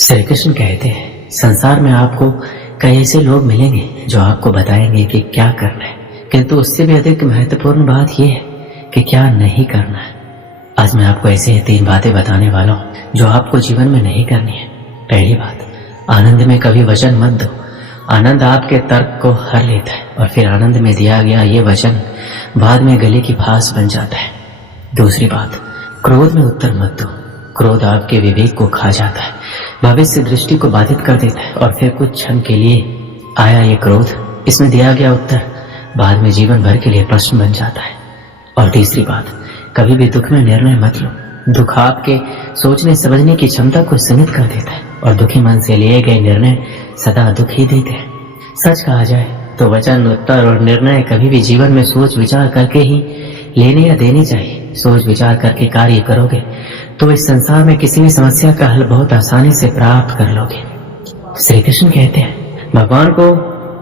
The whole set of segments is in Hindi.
श्री कृष्ण कहते हैं संसार में आपको कई ऐसे लोग मिलेंगे जो आपको बताएंगे कि क्या करना है, किंतु उससे भी अधिक महत्वपूर्ण बात यह है कि क्या नहीं करना है। आज मैं आपको ऐसे ही 3 बातें बताने वाला हूँ जो आपको जीवन में नहीं करनी है। पहली बात, आनंद में कभी वचन मत दो। आनंद आपके तर्क को हर लेता है और फिर आनंद में दिया गया ये वचन बाद में गले की फांस बन जाता है। दूसरी बात, क्रोध में उत्तर मत दो। क्रोध आपके विवेक को खा जाता है, भविष्य दृष्टि को बाधित कर देता है और फिर कुछ क्षण के लिए आया ये क्रोध, इसमें दिया गया उत्तर बाद में जीवन भर के लिए प्रश्न बन जाता है। और तीसरी बात, कभी भी दुख में निर्णय मत लो। दुख आपके सोचने समझने की क्षमता को सीमित कर देता है और दुखी मन से लिए गए निर्णय सदा दुख ही देते हैं। सच कहा जाए तो वचन, उत्तर और निर्णय कभी भी जीवन में सोच विचार करके ही लेने या देने चाहिए। सोच विचार करके कार्य करोगे तो इस संसार में किसी भी समस्या का हल बहुत आसानी से प्राप्त कर लोगे। श्री कृष्ण कहते हैं भगवान को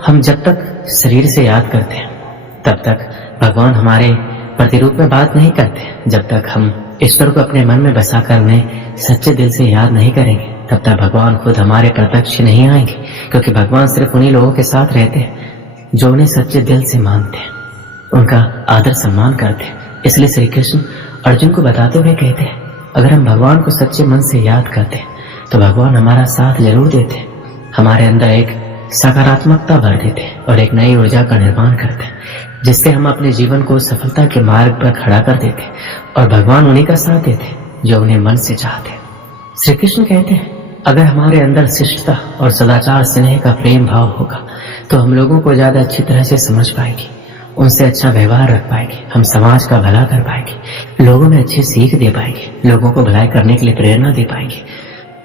हम जब तक शरीर से याद करते हैं तब तक भगवान हमारे प्रतिरूप में बात नहीं करते। जब तक हम ईश्वर को अपने मन में बसाकर उन्हें सच्चे दिल से याद नहीं करेंगे तब तक भगवान खुद हमारे प्रत्यक्ष नहीं आएंगे, क्योंकि भगवान सिर्फ उन्हीं लोगों के साथ रहते हैं जो उन्हें सच्चे दिल से मानते हैं, उनका आदर सम्मान करते हैं। इसलिए श्री कृष्ण अर्जुन को बताते हुए कहते हैं अगर हम भगवान को सच्चे मन से याद करते हैं तो भगवान हमारा साथ जरूर देते हैं, हमारे अंदर एक सकारात्मकता भर देते हैं और एक नई ऊर्जा का निर्माण करते हैं, जिससे हम अपने जीवन को सफलता के मार्ग पर खड़ा कर देते हैं और भगवान उन्हीं का साथ देते हैं जो उन्हें मन से चाहते हैं। श्री कृष्ण कहते हैं अगर हमारे अंदर शिष्टता और सदाचार स्नेह का प्रेम भाव होगा तो हम लोगों को ज्यादा अच्छी तरह से समझ पाएंगे, उनसे अच्छा व्यवहार रख पाएंगे, हम समाज का भला कर पाएंगे, लोगों में अच्छी सीख दे पाएंगे, लोगों को भलाई करने के लिए प्रेरणा दे पाएंगे।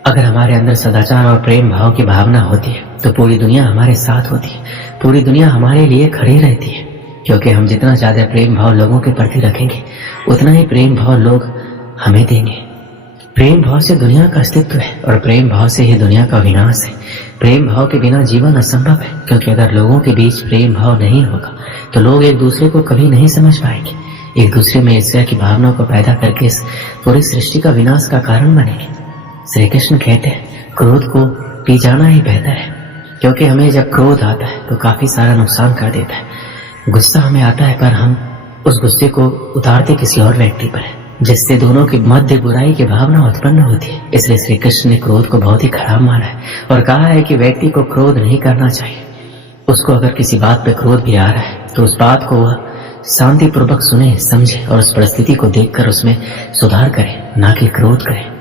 अगर हमारे अंदर सदाचार और प्रेम भाव की भावना होती है तो पूरी दुनिया हमारे साथ होती है, पूरी दुनिया हमारे लिए खड़ी रहती है, क्योंकि हम जितना ज्यादा प्रेम भाव लोगों के प्रति रखेंगे उतना ही प्रेम भाव लोग हमें देंगे। प्रेम भाव से दुनिया का अस्तित्व है और प्रेम भाव से ही दुनिया का विनाश है। प्रेम भाव के बिना जीवन असंभव है, क्योंकि अगर लोगों के बीच प्रेम भाव नहीं होगा तो लोग एक दूसरे को कभी नहीं समझ पाएंगे, एक दूसरे में ईर्ष्या की भावना को पैदा करके इस पूरी सृष्टि का विनाश का कारण बनेंगे। श्री कृष्ण कहते हैं क्रोध को पी जाना ही बेहतर है, क्योंकि हमें जब क्रोध आता है तो काफी सारा नुकसान कर देता है। गुस्सा हमें आता है पर हम उस गुस्से को उतारते किसी और व्यक्ति पर है, जिससे दोनों के मध्य बुराई की भावना उत्पन्न होती है। इसलिए श्री कृष्ण ने क्रोध को बहुत ही खराब माना है और कहा है कि व्यक्ति को क्रोध नहीं करना चाहिए। उसको अगर किसी बात पे क्रोध भी आ रहा है तो उस बात को वह शांति पूर्वक सुने, समझे और उस परिस्थिति को देखकर उसमें सुधार करे, ना कि क्रोध करे।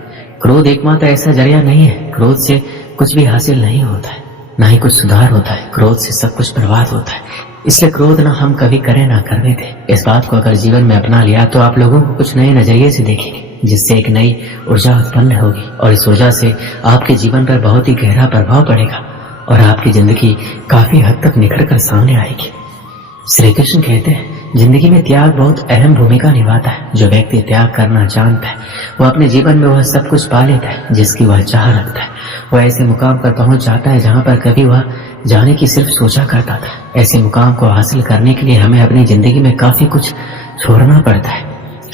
क्रोध एकमात्र ऐसा जरिया नहीं है, क्रोध से कुछ भी हासिल नहीं होता है, ना ही कुछ सुधार होता है, क्रोध से सब कुछ बर्बाद होता है। इसलिए क्रोध ना हम कभी करें ना करने दें। इस बात को अगर जीवन में अपना लिया तो आप लोगों को कुछ नए नजरिए से देखेंगे, जिससे एक नई ऊर्जा उत्पन्न होगी और इस ऊर्जा से आपके जीवन पर बहुत ही गहरा प्रभाव पड़ेगा और आपकी जिंदगी काफी हद तक निखर कर सामने आएगी। श्री कृष्ण कहते हैं जिंदगी में त्याग बहुत अहम भूमिका निभाता है। जो व्यक्ति त्याग करना जानता है वो अपने जीवन में वह सब कुछ पा लेता है जिसकी वह चाह रखता है। वह ऐसे मुकाम पर पहुंच जाता है जहां पर कभी वह जाने की सिर्फ सोचा करता था। ऐसे मुकाम को हासिल करने के लिए हमें अपनी जिंदगी में काफी कुछ छोड़ना पड़ता है।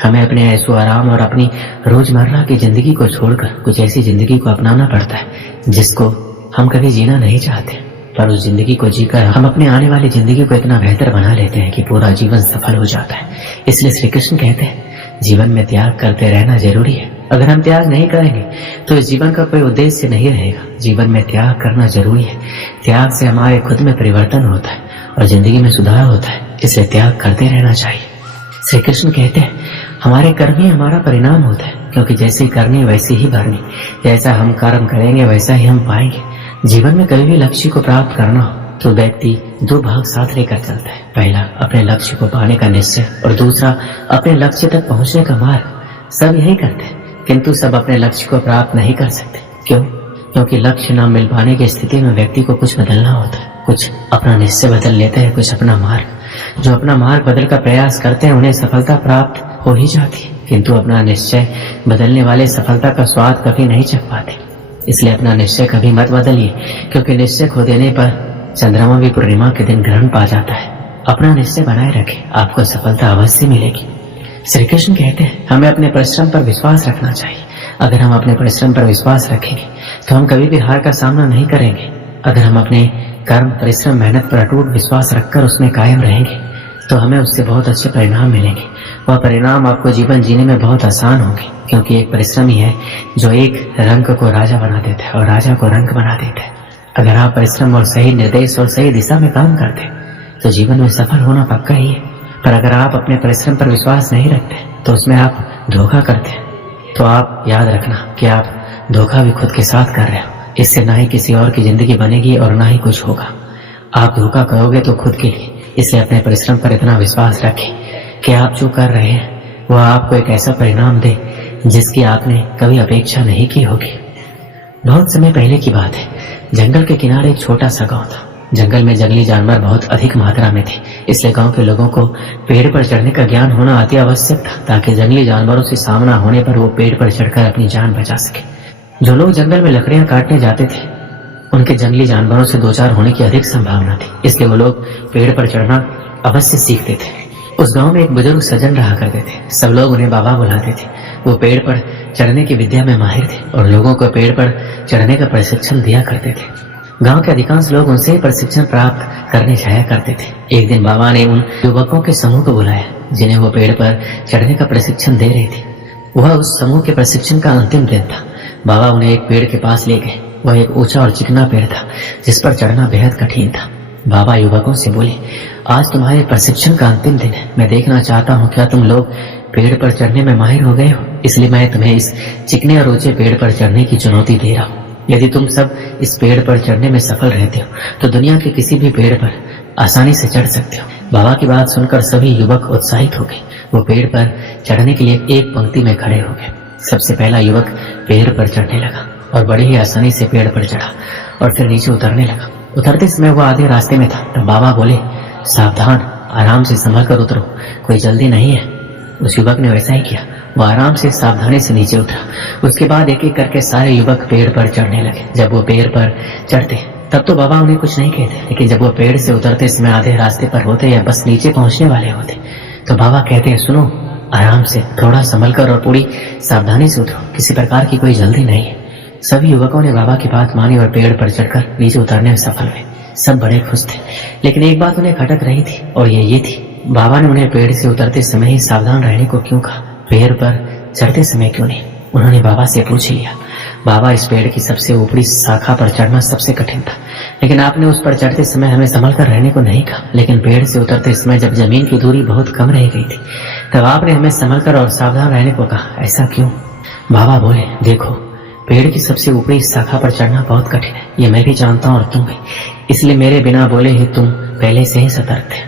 हमें अपने ऐशो आराम और अपनी रोजमर्रा की जिंदगी को छोड़कर कुछ ऐसी जिंदगी को अपनाना पड़ता है जिसको हम कभी जीना नहीं चाहते, पर उस जिंदगी को जीकर हम अपने आने वाली जिंदगी को इतना बेहतर बना लेते हैं कि पूरा जीवन सफल हो जाता है। इसलिए श्री कृष्ण कहते हैं जीवन में त्याग करते रहना जरूरी है। अगर हम त्याग नहीं करेंगे तो इस जीवन का कोई उद्देश्य नहीं रहेगा। जीवन में त्याग करना जरूरी है। त्याग से हमारे खुद में परिवर्तन होता है और जिंदगी में सुधार होता है, इसलिए त्याग करते रहना चाहिए। श्री कृष्ण कहते हैं हमारे कर्म ही हमारा परिणाम होता है, क्योंकि जैसे करनी वैसे ही भरनी। जैसा हम कर्म करेंगे वैसा ही हम पाएंगे। जीवन में कभी भी लक्ष्य को प्राप्त करना हो तो व्यक्ति 2 भाग साथ लेकर चलता है। पहला अपने लक्ष्य को पाने का निश्चय और दूसरा अपने लक्ष्य तक पहुंचने का मार्ग। सब यही करते हैं किंतु सब अपने लक्ष्य को प्राप्त नहीं कर सकते। क्यों? क्योंकि लक्ष्य न मिल पाने की स्थिति में व्यक्ति को कुछ बदलना होता है। कुछ अपना निश्चय बदल लेते हैं, कुछ अपना मार्ग। जो अपना मार्ग बदल का प्रयास करते हैं उन्हें सफलता प्राप्त हो ही जाती है, किंतु अपना निश्चय बदलने वाले सफलता का स्वाद कभी नहीं चख पाते। इसलिए अपना निश्चय कभी मत बदलिए, क्योंकि निश्चय खो देने पर चंद्रमा भी पूर्णिमा के दिन ग्रहण पा जाता है। अपना निश्चय बनाए रखें, आपको सफलता अवश्य मिलेगी। श्री कृष्ण कहते हैं हमें अपने परिश्रम पर विश्वास रखना चाहिए। अगर हम अपने परिश्रम पर विश्वास रखेंगे तो हम कभी भी हार का सामना नहीं करेंगे। अगर हम अपने कर्म, परिश्रम, मेहनत पर अटूट विश्वास रखकर उसमें कायम रहेंगे तो हमें उससे बहुत अच्छे परिणाम मिलेंगे। वह परिणाम आपको जीवन जीने में बहुत आसान होंगे, क्योंकि एक परिश्रम ही है जो एक रंग को राजा बना देता है और राजा को रंग बना देता है। अगर आप परिश्रम और सही निर्देश और सही दिशा में काम करते हैं तो जीवन में सफल होना पक्का ही है। पर अगर आप अपने परिश्रम पर विश्वास नहीं रखते तो उसमें आप धोखा करते हैं, तो आप याद रखना कि आप धोखा भी खुद के साथ कर रहे हो। इससे ना ही किसी और की जिंदगी बनेगी और ना ही कुछ होगा। आप धोखा करोगे तो खुद के लिए। इसलिए अपने परिश्रम पर इतना विश्वास रखें कि आप जो कर रहे हैं वह आपको एक ऐसा परिणाम दे जिसकी आपने कभी अपेक्षा नहीं की होगी। बहुत समय पहले की बात है, जंगल के किनारे एक छोटा सा गांव था। जंगल में जंगली जानवर बहुत अधिक मात्रा में थे, इसलिए गांव के लोगों को पेड़ पर चढ़ने का ज्ञान होना अति आवश्यक था, ताकि जंगली जानवरों से सामना होने पर वो पेड़ पर चढ़कर अपनी जान बचा सके। जो लोग जंगल में लकड़ियां काटने जाते थे उनके जंगली जानवरों से दो चार होने की अधिक संभावना थी, इसलिए वो लोग पेड़ पर चढ़ना अवश्य सीखते थे। उस गांव में एक बुजुर्ग सज्जन रहा करते थे। सब लोग उन्हें बाबा बुलाते थे। वो पेड़ पर चढ़ने की विद्या में माहिर थे और लोगों को पेड़ पर चढ़ने का प्रशिक्षण दिया करते थे। गांव के अधिकांश लोग उनसे ही प्रशिक्षण प्राप्त करने जाया करते थे। एक दिन बाबा ने उन युवकों के समूह को बुलाया जिन्हें वो पेड़ पर चढ़ने का प्रशिक्षण दे रहे थे। वह उस समूह के प्रशिक्षण का अंतिम दिन था। बाबा उन्हें एक पेड़ के पास ले गए। वह एक ऊंचा और चिकना पेड़ था जिस पर चढ़ना बेहद कठिन था। बाबा युवकों से बोले, आज तुम्हारे प्रशिक्षण का अंतिम दिन है। मैं देखना चाहता हूँ क्या तुम लोग पेड़ पर चढ़ने में माहिर हो गए हो। इसलिए मैं तुम्हें इस चिकने और ऊंचे पेड़ पर चढ़ने की चुनौती दे रहा हूँ। यदि तुम सब इस पेड़ पर चढ़ने में सफल रहते हो तो दुनिया के किसी भी पेड़ पर आसानी से चढ़ सकते हो। बाबा की बात सुनकर सभी युवक उत्साहित हो गए। वो पेड़ पर चढ़ने के लिए एक पंक्ति में खड़े हो गए। सबसे पहला युवक पेड़ पर चढ़ने लगा और बड़ी ही आसानी से पेड़ पर चढ़ा और फिर नीचे उतरने लगा। उतरते समय वो आधे रास्ते में था तो बाबा बोले, सावधान, आराम से संभल कर उतरो, कोई जल्दी नहीं है। उस युवक ने वैसा ही किया। वो आराम से सावधानी से नीचे उतरा। उसके बाद एक एक करके सारे युवक पेड़ पर चढ़ने लगे। जब वो पेड़ पर चढ़ते तब तो बाबा उन्हें कुछ नहीं कहते, लेकिन जब वो पेड़ से उतरते समय आधे रास्ते पर होते या बस नीचे पहुंचने वाले होते तो बाबा कहते हैं, सुनो, आराम से, थोड़ा संभल कर और पूरी सावधानी से उतरो, किसी प्रकार की कोई जल्दी नहीं है। सभी युवकों ने बाबा की बात मानी और पेड़ पर चढ़कर नीचे उतरने में सफल हुए। सब बड़े खुश थे, लेकिन एक बात उन्हें खटक रही थी और ये थी, बाबा ने उन्हें पेड़ से उतरते समय ही सावधान रहने को क्यों कहा, पेड़ पर चढ़ते समय क्यों नहीं। उन्होंने बाबा से पूछ लिया, बाबा, इस पेड़ की सबसे ऊपरी शाखा पर चढ़ना सबसे कठिन था, लेकिन आपने उस पर चढ़ते समय हमें संभल कर रहने को नहीं कहा। लेकिन पेड़ से उतरते समय जब जमीन की दूरी बहुत कम रह गई थी तब आपने हमें संभल कर और सावधान रहने को कहा, ऐसा क्यों। बाबा बोले, देखो, पेड़ की सबसे ऊपरी शाखा पर चढ़ना बहुत कठिन है, ये मैं भी जानता हूँ और तुम भी, इसलिए मेरे बिना बोले ही तुम पहले से ही सतर्क थे।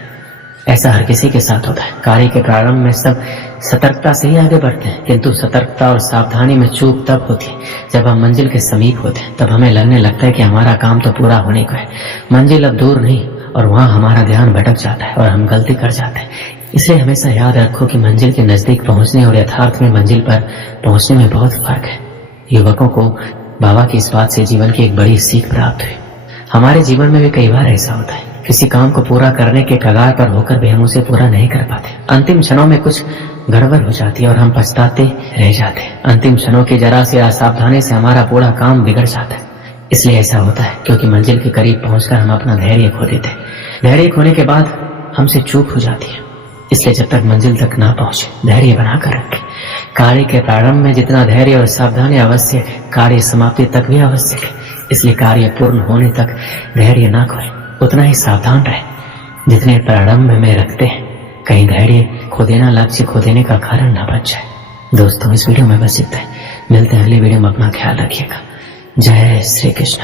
ऐसा हर किसी के साथ होता है। कार्य के प्रारंभ में सब सतर्कता से ही आगे बढ़ते हैं, किंतु सतर्कता और सावधानी में चूक तब होती है जब हम मंजिल के समीप होते हैं। तब हमें लगने लगता है कि हमारा काम तो पूरा होने को है, मंजिल अब दूर नहीं, और वहाँ हमारा ध्यान भटक जाता है और हम गलती कर जाते हैं। इसलिए हमेशा याद रखो कि मंजिल के नजदीक पहुंचने और यथार्थ में मंजिल पर पहुंचने में बहुत फर्क है। युवकों को बाबा की इस बात से जीवन की एक बड़ी सीख प्राप्त हुई। हमारे जीवन में भी कई बार ऐसा होता है, किसी काम को पूरा करने के कगार पर होकर भी हम उसे पूरा नहीं कर पाते। अंतिम क्षणों में कुछ गड़बड़ हो जाती है और हम पछताते रह जाते हैं। अंतिम क्षणों की जरा सी असावधानी से हमारा पूरा काम बिगड़ जाता है। इसलिए ऐसा होता है क्योंकि मंजिल के करीब पहुंचकर हम अपना धैर्य खो देते हैं। धैर्य खोने के बाद हमसे चूक हो जाती है। इसलिए जब तक मंजिल तक ना पहुंचे, धैर्य बनाकर रखें। कार्य के प्रारंभ में जितना धैर्य और सावधानी आवश्यक है, कार्य समाप्ति तक भी आवश्यक है। इसलिए कार्य पूर्ण होने तक धैर्य ना खोएं, उतना ही सावधान रहें जितने प्रारंभ में रखते हैं। कहीं धैर्य खो देना लक्ष्य खो देने का कारण ना बन जाए। दोस्तों, इस वीडियो में बस इतना है। मिलते हैं अगले वीडियो में। अपना ख्याल रखिएगा। जय श्री कृष्ण।